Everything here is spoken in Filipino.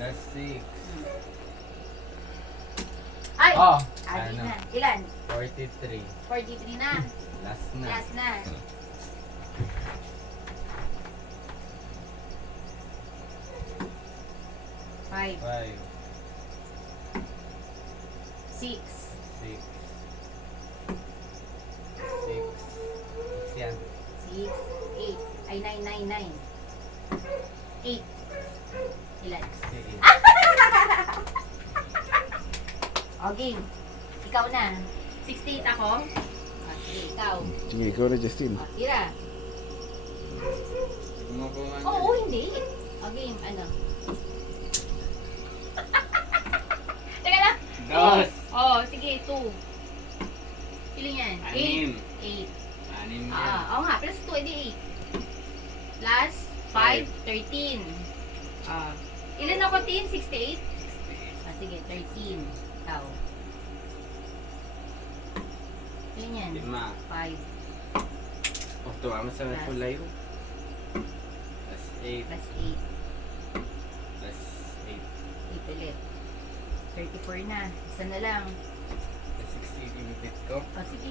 Plus 6. Ay! Oh! Adi Ano? na. Ilan? 43. 43 na. Last na. Last na. Five. 5. 6. 6. 6 yan. 6. 8. Ay, 9, 9, 9. 8. Ilan? Sige. O, game. Ikaw na. 68 ako. O, sige, ikaw. Sige, ikaw na, Justin. O, tira. Gumawa Oo, hindi. O, game. Ano? Teka lang. Dos. Oo, sige, 2. Ilan yan? 6. 8. 6 yan. Oo nga, plus 2, edi 8. Plus 5, 13. Ilan ako, Tin? 68? Sige, 13. Ikaw. Ilan yan? 5. 5 Oh, tuwa mo sa Plus. kulay ko. Plus 8. plus 8. Plus 8. 8 ulit. 34 na. Isa na lang. Plus 60 limit ko. O, sige.